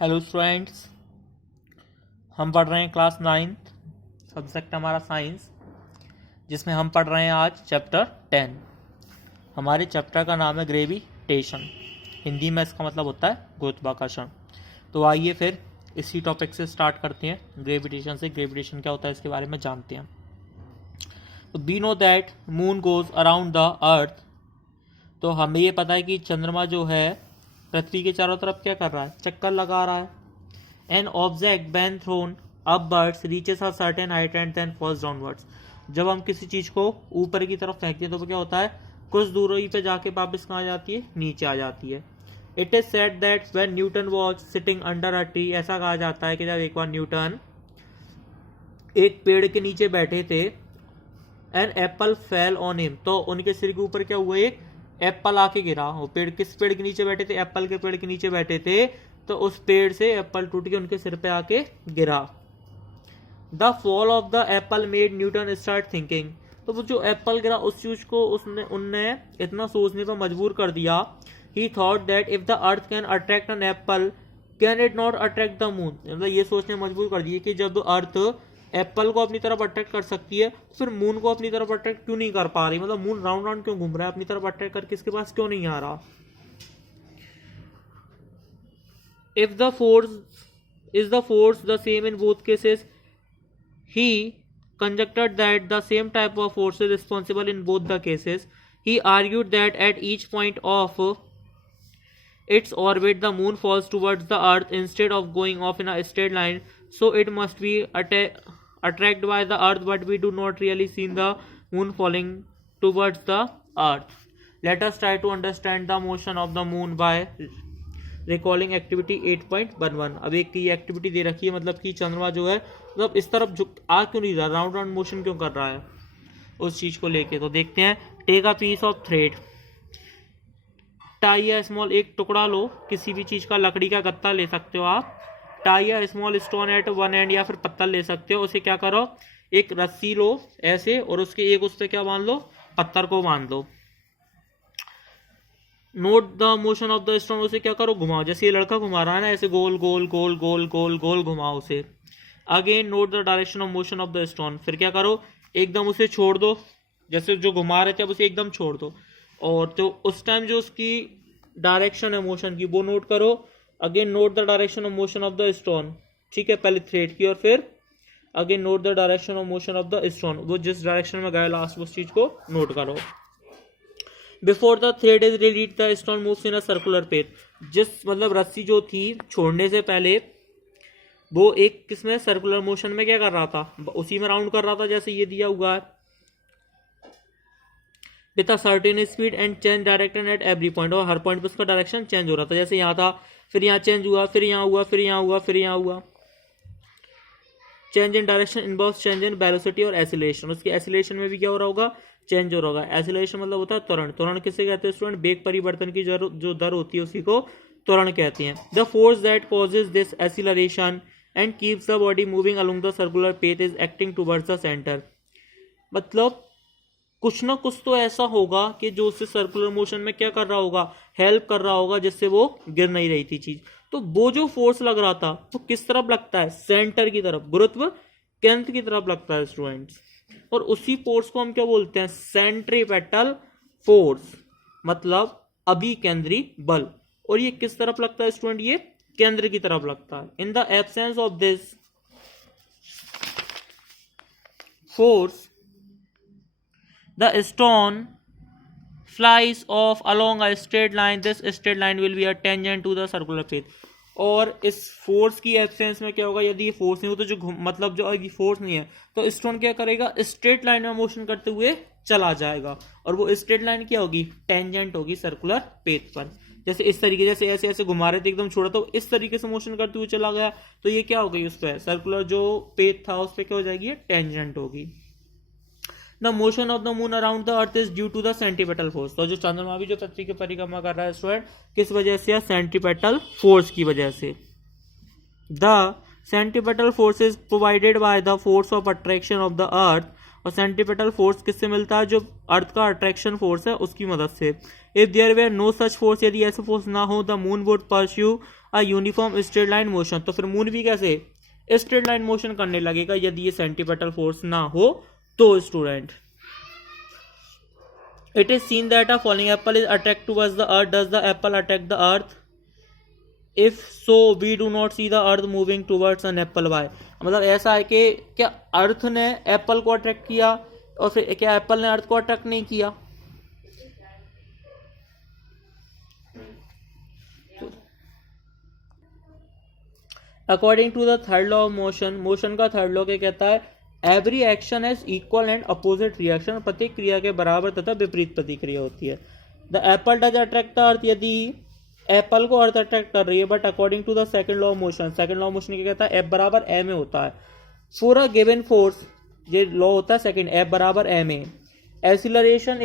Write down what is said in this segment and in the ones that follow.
Hello students, हम पढ़ रहे हैं क्लास 9th, सब्जेक्ट हमारा साइंस, जिसमें हम पढ़ रहे हैं आज चैप्टर 10। हमारे चैप्टर का नाम है ग्रेविटेशन। हिंदी में इसका मतलब होता है गुरुत्वाकर्षण। तो आइए फिर इसी टॉपिक से स्टार्ट करते हैं। ग्रेविटेशन से ग्रेविटेशन क्या होता है इसके बारे में जानते हैं। तो we know that moon goes around the earth. तो हमें ये पता है कि चंद्रमा जो है पृथ्वी के चारों तरफ क्या कर रहा है, चक्कर लगा रहा है। An object when thrown upwards reaches a certain height and then falls downwards. जब हम किसी चीज को ऊपर की तरफ फेंकते हैं तो क्या होता है, कुछ दूरी पे जाके वापस कहाँ जाती है, नीचे आ जाती है। It is said that when Newton was sitting under a tree, ऐसा कहा जाता है कि जब एक बार न्यूटन एक पेड़ के नीचे बैठे थे, an apple fell on him, तो उनके सिर के ऊपर क्या हुआ, एक एप्पल आके गिरा। वो पेड़ किस पेड़ के नीचे बैठे थे, एप्पल के पेड़ के नीचे बैठे थे, तो उस पेड़ से एप्पल टूट के उनके सिर पे आके गिरा। The fall of the Apple made Newton start thinking. तो वो जो एप्पल गिरा उस चीज को उनने इतना सोचने पर मजबूर कर दिया। He thought that if the earth can attract an apple can it not attract the moon. मतलब ये सोचने मजबूर कर दिया कि जब अर्थ एप्पल को अपनी तरफ अट्रैक्ट कर सकती है, फिर मून को अपनी तरफ अट्रैक्ट क्यों नहीं कर पा रही। मतलब मून राउंड राउंड क्यों घूम रहा है, अपनी तरफ अट्रैक्ट करके इसके पास क्यों नहीं आ रहा। If the force the same in both cases, he conjectured that the same type of force is responsible in both the cases. He argued that at each point of its orbit the moon falls towards the earth instead of going off in a straight line, so it must be attracted by the earth, but we do not really see the moon falling towards the earth. Let us try to understand the motion of the moon by recalling activity 8.11। अब एक की activity दे रखी है, मतलब कि चंद्रमा जो है मतलब इस तरफ झुक आ क्यों नहीं रहा, राउंड राउंड मोशन क्यों कर रहा है, उस चीज को लेके। तो देखते हैं। Take a piece of thread, tie a small, एक टुकड़ा लो किसी भी चीज का, लकड़ी का गत्ता ले सकते हो आप। Tie a small stone eight one and, या फिर पत्थर ले सकते हो। उसे क्या करो, एक रस्सी लो ऐसे और उसके एक उस पर क्या बांध लो, पत्थर को बांध लो। Note the motion of the stone, उसे क्या करो, घुमाओ। जैसे ये लड़का घुमा रहा है ना, ऐसे गोल गोल गोल गोल गोल गोल घुमाओ उसे। Again note the direction of motion of the stone, फिर क्या करो, एकदम उसे छोड़ दो, जैसे जो घुमा रहे थे अब उसे एकदम छोड़ दो। और तो उस टाइम जो उसकी डायरेक्शन है मोशन की वो नोट करो। Again note the direction of motion of the stone, ठीक है, पहले थ्रेड की और फिर again note the direction of motion of the stone, वो जिस डायरेक्शन में गया लास्ट उस चीज को नोट करो। Before the thread is release the stone moves in a circular faith, जिस मतलब रस्सी जो थी छोड़ने से पहले वो एक किसमें सर्कुलर मोशन में क्या कर रहा था, उसी में राउंड कर रहा था जैसे ये दिया हुआ है। With a certain speed and change direction at every point, और हर पॉइंट पे उसका डायरेक्शन चेंज हो रहा था। जैसे यहाँ था, फिर यहाँ चेंज हुआ, फिर यहाँ हुआ, फिर यहाँ हुआ, फिर यहाँ हुआ। Change in direction involves change in velocity और एसिलेशन, उसकी एसिलेशन में भी क्या हो रहा होगा, चेंज हो रहा होगा। एसिलेशन मतलब होता है त्वरण। त्वरण किसे कहते हैं स्टूडेंट, वेग परिवर्तन की जो दर होती है उसी को त्वरण कहते हैं। The force that causes this acceleration and keeps the body moving along the circular faith is acting towards the centre. मतलब कुछ ना कुछ तो ऐसा होगा कि जो उससे सर्कुलर मोशन में क्या कर रहा होगा, हेल्प कर रहा होगा, जिससे वो गिर नहीं रही थी चीज। तो वो जो फोर्स लग रहा था वो किस तरफ लगता है, सेंटर की तरफ, गुरुत्व केंद्र की तरफ लगता है स्टूडेंट्स। और उसी फोर्स को हम क्या बोलते हैं, सेंट्रीपेटल फोर्स, मतलब अभिकेंद्री बल। और ये किस तरफ लगता है स्टूडेंट, ये केंद्र की तरफ लगता है। In the absence of this force the stone flies off along a straight line. This straight line will be a tangent to the circular path. और इस फोर्स की एब्सेंस में क्या होगा, यदि ये फोर्स नहीं हो तो जो मतलब जो ये फोर्स नहीं है तो स्टोन क्या करेगा, स्ट्रेट लाइन में मोशन करते हुए चला जाएगा। और वो स्ट्रेट लाइन क्या होगी, टेंजेंट होगी सर्कुलर पेथ पर। जैसे इस तरीके, जैसे ऐसे ऐसे घुमा रहे थे एकदम छोड़ा तो इस तरीके से मोशन करते हुए चला गया, तो ये क्या हो गई, उस पर सर्कुलर जो पेथ था उस पर क्या हो जाएगी, टेंजेंट होगी। The motion of the moon around the earth is due to the centripetal force. तो जो चंद्रमा भी जो पृथ्वी की परिक्रमा कर रहा है स्टूडेंट, किस वजह से, सेंट्रीपेटल फोर्स की वजह से। The centripetal force is provided by the force of attraction of the earth और सेंट्रीपिटल फोर्स किससे मिलता है? जो अर्थ का अट्रैक्शन फोर्स है उसकी मदद से। If there were no such force, यदि ऐसा फोर्स ना हो, the moon would pursue a uniform straight line motion, तो फिर मून भी कैसे स्ट्रेट लाइन मोशन करने लगेगा यदि ये सेंट्रीपिटल फोर्स ना हो तो। Student, it is seen that a falling apple is attracted towards the earth. Does the apple attract the earth? If so, we do not see the earth moving towards an apple. Why? मतलब ऐसा है कि क्या अर्थ ने Apple को attract किया और फिर क्या एप्पल ने अर्थ को अट्रैक्ट नहीं किया? According to the third law of motion, motion का थर्ड लॉ क्या कहता है? Every action has equal and opposite reaction, प्रत्येक क्रिया के बराबर तथा विपरीत प्रतिक्रिया होती है। The apple does attract the earth, यदि एप्पल को अर्थ अट्रैक्ट कर रही है, but according to the second law of motion, second law of motion क्या कहता है? एफ बराबर एम ए होता है। फॉर अ गिवन फोर्स, ये लॉ होता है सेकंड, एफ बराबर M A. Acceleration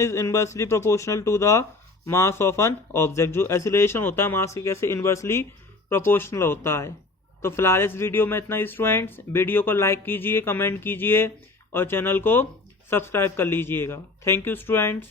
is inversely proportional to the mass of an object. जो एक्सीलरेशन होता है मास के कैसे इनवर्सली प्रोपोर्शनल होता है। तो फिलहाल इस वीडियो में इतना ही स्टूडेंट्स। वीडियो को लाइक कीजिए, कमेंट कीजिए और चैनल को सब्सक्राइब कर लीजिएगा। Thank you students.